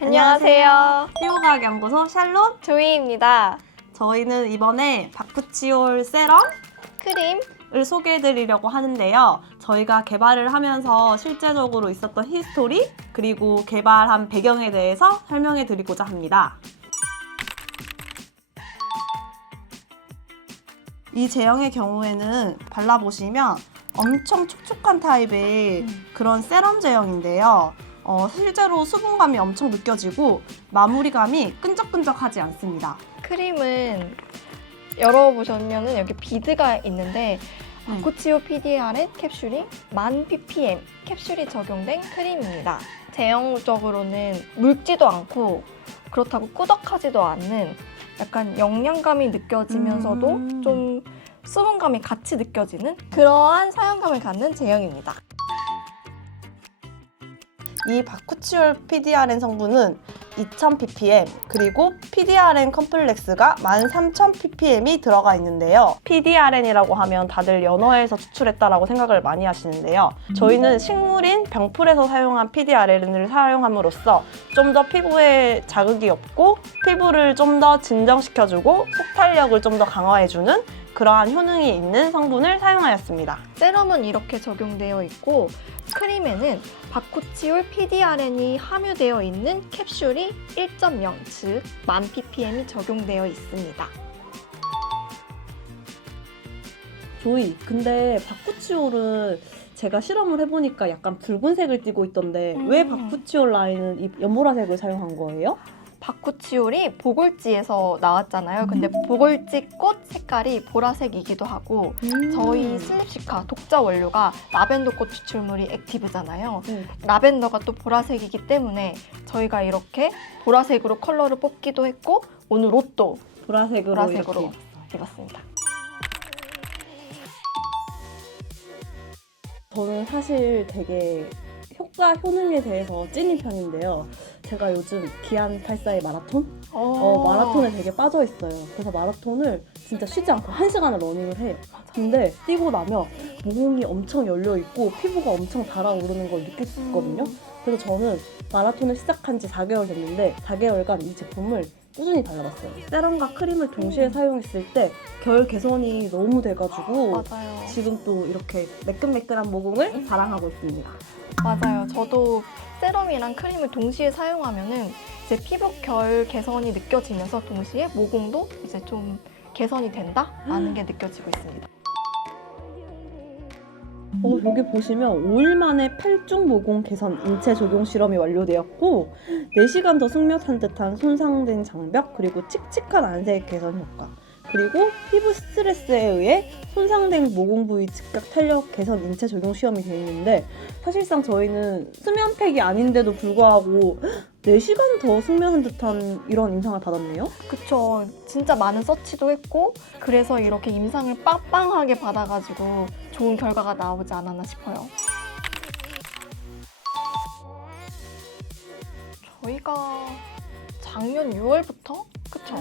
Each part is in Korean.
안녕하세요. 피부과학 연구소 샬롯. 조이입니다. 저희는 이번에 바쿠치올 세럼을 크림. 소개해드리려고 하는데요. 저희가 개발을 하면서 실제적으로 있었던 히스토리 그리고 개발한 배경에 대해서 설명해드리고자 합니다. 이 제형의 경우에는 발라보시면 엄청 촉촉한 타입의 그런 세럼 제형인데요. 어, 실제로 수분감이 엄청 느껴지고 마무리감이 끈적끈적하지 않습니다. 크림은 열어보시면은 여기 비드가 있는데 음. 바쿠치오 PDR의 캡슐이 1000 ppm 캡슐이 적용된 크림입니다. 제형적으로는 묽지도 않고 그렇다고 꾸덕하지도 않는 약간 영양감이 느껴지면서도 음. 좀 수분감이 같이 느껴지는 그러한 사용감을 갖는 제형입니다. 이 바쿠치올 PDRN 성분은 2000ppm 그리고 PDRN 컴플렉스가 13000ppm이 들어가 있는데요. PDRN이라고 하면 다들 연어에서 추출했다라고 생각을 많이 하시는데요. 저희는 식물인 병풀에서 사용한 PDRN을 사용함으로써 좀 더 피부에 자극이 없고 피부를 좀 더 진정시켜주고 속탄력을 좀 더 강화해주는 그러한 효능이 있는 성분을 사용하였습니다. 세럼은 이렇게 적용되어 있고 크림에는 바쿠치올 PDRN이 함유되어 있는 캡슐이 1.0, 즉, 1000 ppm이 적용되어 있습니다. 조이, 근데 바쿠치올은 제가 실험을 해보니까 약간 붉은색을 띠고 있던데 음. 왜 바쿠치올 라인은 이 연보라색을 사용한 거예요? 바쿠치올이 보골지에서 나왔잖아요. 근데 보골지 꽃 색깔이 보라색이기도 하고 저희 슬립시카 독자 원료가 라벤더 꽃 추출물이 액티브잖아요. 음. 라벤더가 또 보라색이기 때문에 저희가 이렇게 보라색으로 컬러를 뽑기도 했고 오늘 옷도 보라색으로, 보라색으로 이렇게. 입었습니다. 저는 사실 되게 효과 효능에 대해서 찐인 편인데요. 제가 요즘 기안 84의 마라톤? 어, 마라톤에 되게 빠져 있어요. 그래서 마라톤을 진짜 쉬지 않고 한 시간을 러닝을 해요. 근데 뛰고 나면 모공이 엄청 열려 있고 피부가 엄청 달아오르는 걸 느낄 수 있거든요. 그래서 저는 마라톤을 시작한 지 4개월 됐는데 4개월간 이 제품을 꾸준히 발라봤어요. 세럼과 크림을 동시에 음. 사용했을 때 결 개선이 너무 돼가지고 맞아요. 지금 또 이렇게 매끈매끈한 모공을 자랑하고 있습니다. 맞아요. 저도 세럼이랑 크림을 동시에 사용하면은 이제 피부 결 개선이 느껴지면서 동시에 모공도 이제 좀 개선이 된다라는 게 느껴지고 있습니다. 어, 여기 보시면 5일 만에 팔중 모공 개선 인체 적용 실험이 완료되었고 4시간 더 숙면한 듯한 손상된 장벽 그리고 칙칙한 안색 개선 효과 그리고 피부 스트레스에 의해 손상된 모공 부위 즉각 탄력 개선 인체 적용 시험이 되어 있는데 사실상 저희는 수면팩이 아닌데도 불구하고 4시간 더 숙면한 듯한 이런 인상을 받았네요. 그쵸. 진짜 많은 서치도 했고 그래서 이렇게 임상을 빵빵하게 받아가지고 좋은 결과가 나오지 않았나 싶어요. 저희가 작년 6월부터 그쵸?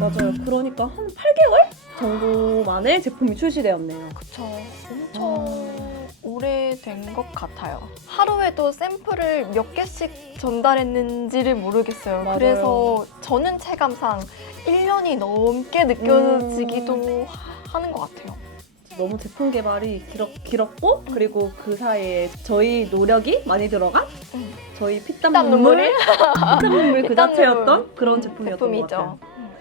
맞아요. 그러니까 한 8개월 정도 만에 제품이 출시되었네요. 그쵸. 엄청 오래된 것 같아요. 하루에도 샘플을 몇 개씩 전달했는지를 모르겠어요. 맞아요. 그래서 저는 체감상 1년이 넘게 느껴지기도 하- 하는 것 같아요. 너무 제품 개발이 길었, 길었고 그리고 그 사이에 저희 노력이 많이 들어간 음. 저희 피땀 피땀 눈물 눈물을 피땀 눈물 그 피땀 자체였던 눈물. 그런 음, 제품이었던 제품이죠. 것 같아요. 음.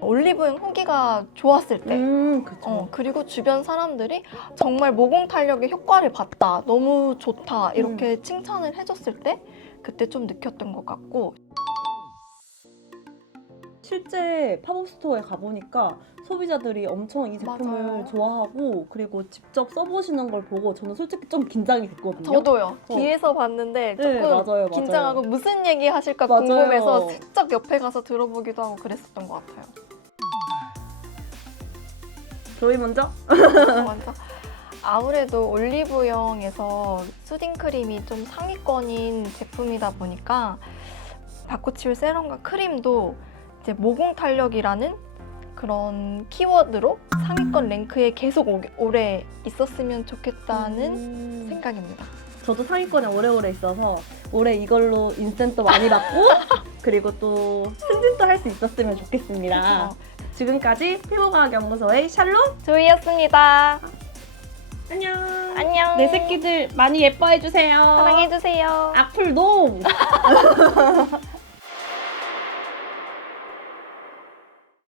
올리브영 후기가 좋았을 때 음, 그쵸. 어, 그리고 주변 사람들이 정말 모공 탄력에 효과를 봤다. 너무 좋다. 이렇게 칭찬을 해줬을 때 그때 좀 느꼈던 것 같고 실제 팝업 스토어에 가보니까 소비자들이 엄청 이 제품을 맞아요. 좋아하고 그리고 직접 써보시는 걸 보고 저는 솔직히 좀 긴장이 됐거든요. 저도요. 어. 뒤에서 봤는데 네, 조금 맞아요, 맞아요. 긴장하고 무슨 얘기 하실까 맞아요. 궁금해서 슬쩍 옆에 가서 들어보기도 하고 그랬었던 것 같아요. 저희 먼저 먼저 아무래도 올리브영에서 수딩 크림이 좀 상위권인 제품이다 보니까 바쿠치올 세럼과 크림도 이제 모공 탄력이라는 그런 키워드로 상위권 랭크에 계속 오- 오래 있었으면 좋겠다는 음. 생각입니다. 저도 상위권에 오래오래 있어서 올해 이걸로 인센도 많이 받고 그리고 또 승진도 할 수 있었으면 좋겠습니다. 그쵸. 지금까지 피부과학 연구소의 샬롬 조이였습니다. 안녕. 안녕. 내 새끼들 많이 예뻐해 주세요. 사랑해 주세요. 악플 노.